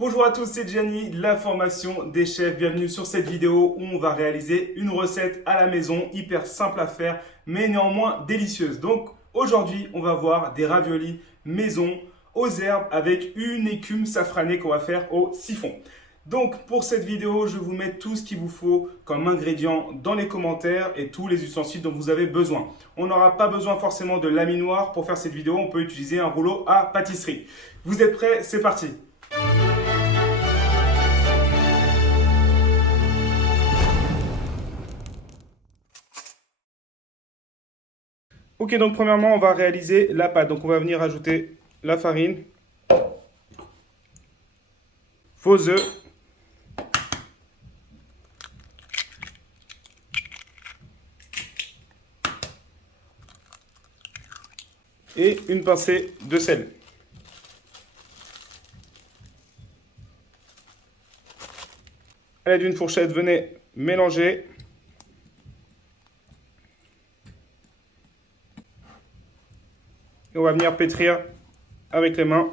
Bonjour à tous, c'est Gianni, la formation des chefs. Bienvenue sur cette vidéo où on va réaliser une recette à la maison, hyper simple à faire, mais néanmoins délicieuse. Donc aujourd'hui, on va voir des raviolis maison aux herbes avec une écume safranée qu'on va faire au siphon. Donc pour cette vidéo, je vous mets tout ce qu'il vous faut comme ingrédients dans les commentaires et tous les ustensiles dont vous avez besoin. On n'aura pas besoin forcément de laminoir pour faire cette vidéo, on peut utiliser un rouleau à pâtisserie. Vous êtes prêts? C'est parti! Ok, donc premièrement, on va réaliser la pâte. Donc on va venir ajouter la farine, vos œufs, et une pincée de sel. À l'aide d'une fourchette, venez mélanger. Et on va venir pétrir avec les mains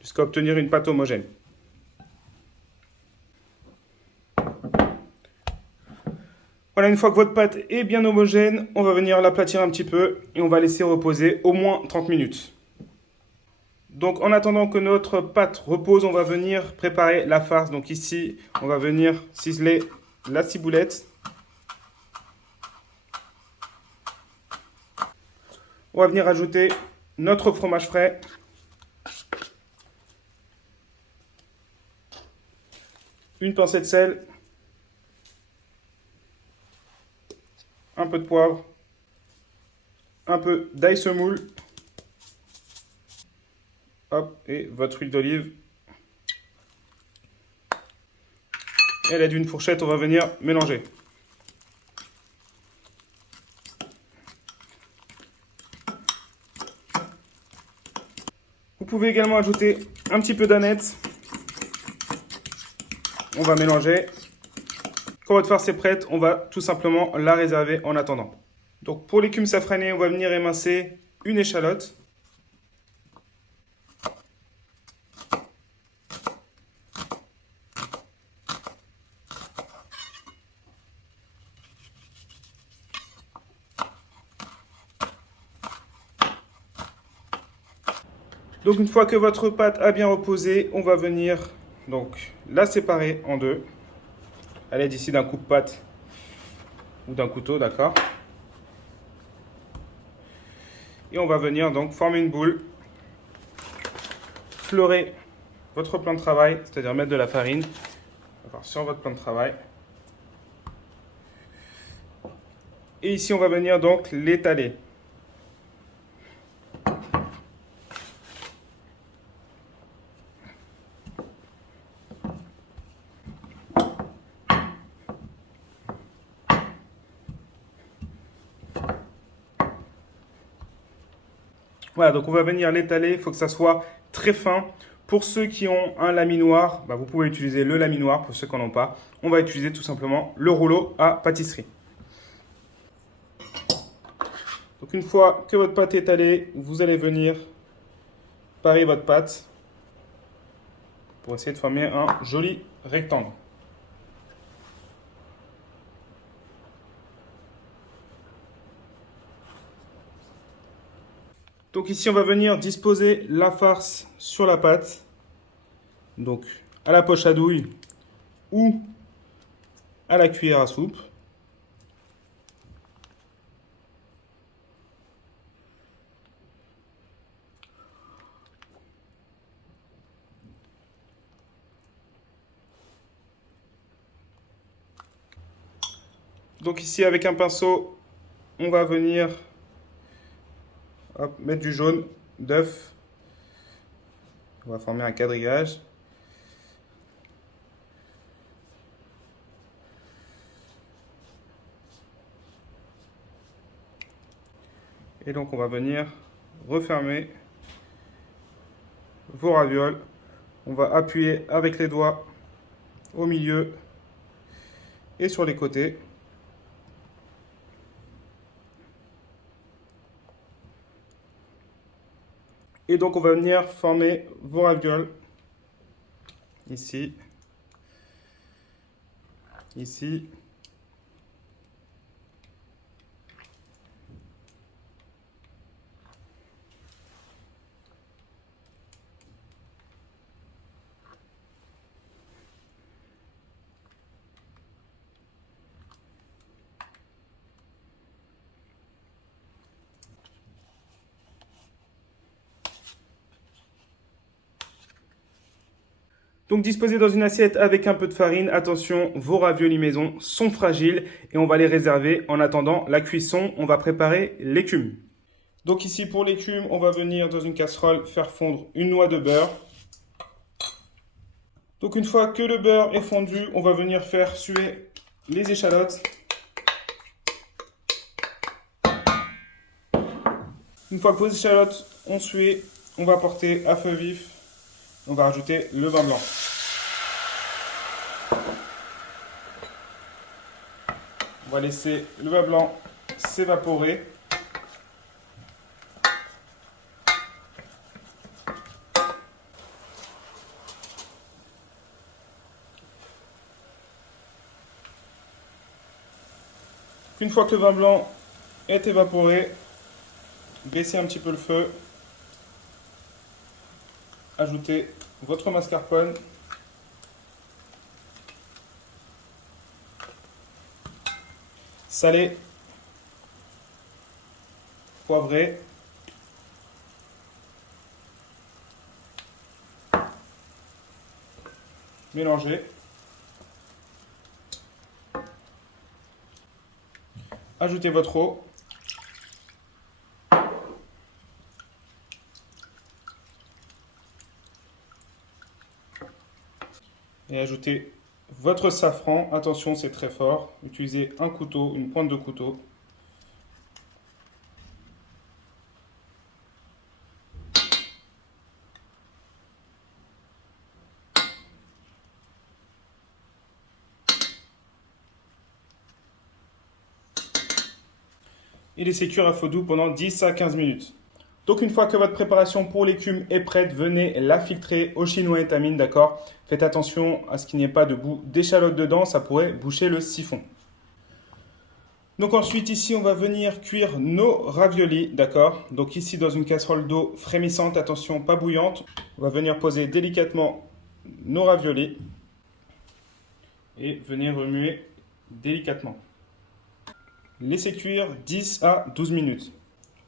jusqu'à obtenir une pâte homogène. Voilà, une fois que votre pâte est bien homogène, on va venir l'aplatir un petit peu et on va laisser reposer au moins 30 minutes. Donc en attendant que notre pâte repose, on va venir préparer la farce. Donc ici, on va venir ciseler la ciboulette. On va venir ajouter notre fromage frais. Une pincée de sel. Un peu de poivre. Un peu d'ail semoule. Hop, et votre huile d'olive. Et à l'aide d'une fourchette, on va venir mélanger. Vous pouvez également ajouter un petit peu d'aneth. On va mélanger. Quand votre farce est prête, on va tout simplement la réserver en attendant. Donc pour l'écume safranée, on va venir émincer une échalote. Donc une fois que votre pâte a bien reposé, on va venir donc la séparer en deux. À l'aide ici d'un coupe-pâte ou d'un couteau, d'accord. Et on va venir donc former une boule, fleurer votre plan de travail, c'est-à-dire mettre de la farine sur votre plan de travail. Et ici, on va venir donc l'étaler. Voilà, donc on va venir l'étaler, il faut que ça soit très fin. Pour ceux qui ont un laminoir, vous pouvez utiliser le laminoir, pour ceux qui n'en ont pas. On va utiliser tout simplement le rouleau à pâtisserie. Donc une fois que votre pâte est étalée, vous allez venir parer votre pâte pour essayer de former un joli rectangle. Donc ici, on va venir disposer la farce sur la pâte. Donc à la poche à douille ou à la cuillère à soupe. Donc ici, avec un pinceau, on va venir mettre du jaune d'œuf. On va former un quadrillage. Et donc on va venir refermer vos ravioles. On va appuyer avec les doigts au milieu et sur les côtés. Et donc on va venir former vos ravioles ici, ici. Donc disposez dans une assiette avec un peu de farine. Attention, vos raviolis maison sont fragiles et on va les réserver en attendant la cuisson. On va préparer l'écume. Donc ici pour l'écume, on va venir dans une casserole faire fondre une noix de beurre. Donc une fois que le beurre est fondu, on va venir faire suer les échalotes. Une fois que vos échalotes ont sué, on va porter à feu vif. On va rajouter le vin blanc. On va laisser le vin blanc s'évaporer. Une fois que le vin blanc est évaporé, baissez un petit peu le feu. Ajoutez votre mascarpone. Salé. Poivré. Mélangez. Ajoutez votre eau. Et ajoutez votre safran. Attention, c'est très fort. Utilisez un couteau, une pointe de couteau. Et laissez cuire à feu doux pendant 10 à 15 minutes. Donc une fois que votre préparation pour l'écume est prête, venez la filtrer au chinois étamine, d'accord? Faites attention à ce qu'il n'y ait pas de bout d'échalote dedans, ça pourrait boucher le siphon. Donc ensuite ici on va venir cuire nos raviolis, d'accord? Donc ici dans une casserole d'eau frémissante, attention pas bouillante, on va venir poser délicatement nos raviolis et venir remuer délicatement. Laissez cuire 10 à 12 minutes.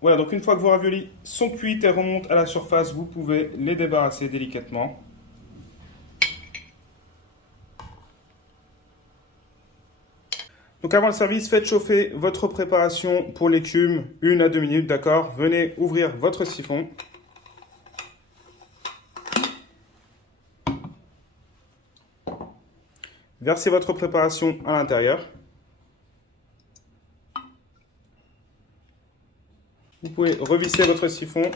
Voilà, donc une fois que vos raviolis sont cuits et remontent à la surface, vous pouvez les débarrasser délicatement. Donc avant le service, faites chauffer votre préparation pour l'écume 1 à 2 minutes, d'accord? Venez ouvrir votre siphon. Versez votre préparation à l'intérieur. Vous pouvez revisser votre siphon.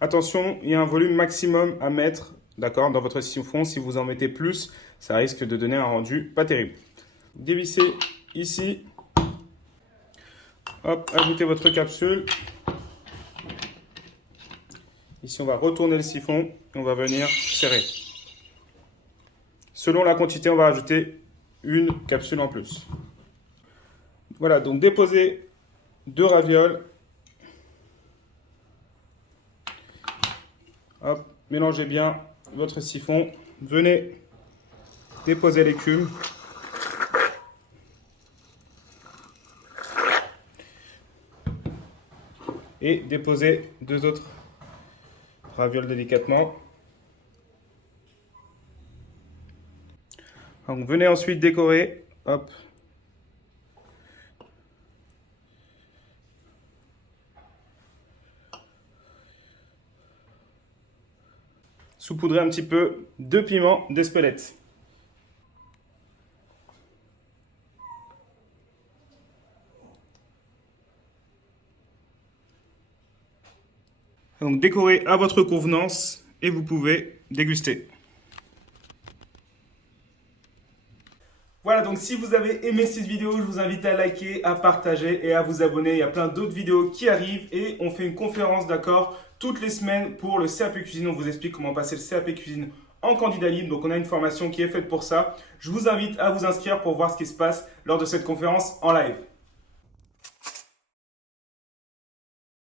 Attention, il y a un volume maximum à mettre, d'accord, dans votre siphon. Si vous en mettez plus, ça risque de donner un rendu pas terrible. Dévissez ici. Hop, ajoutez votre capsule. Ici, on va retourner le siphon et on va venir serrer. Selon la quantité, on va ajouter une capsule en plus. Voilà, donc déposez 2 ravioles. Hop, mélangez bien votre siphon. Venez déposer l'écume. Et déposez 2 autres ravioles délicatement. Donc venez ensuite décorer. Hop. Saupoudrez un petit peu de piment d'Espelette. Donc décorez à votre convenance et vous pouvez déguster. Voilà, donc donc si vous avez aimé cette vidéo, je vous invite à liker, à partager et à vous abonner. Il y a plein d'autres vidéos qui arrivent et on fait une conférence, d'accord, toutes les semaines pour le CAP Cuisine. On vous explique comment passer le CAP Cuisine en candidat libre. Donc on a une formation qui est faite pour ça. Je vous invite à vous inscrire pour voir ce qui se passe lors de cette conférence en live.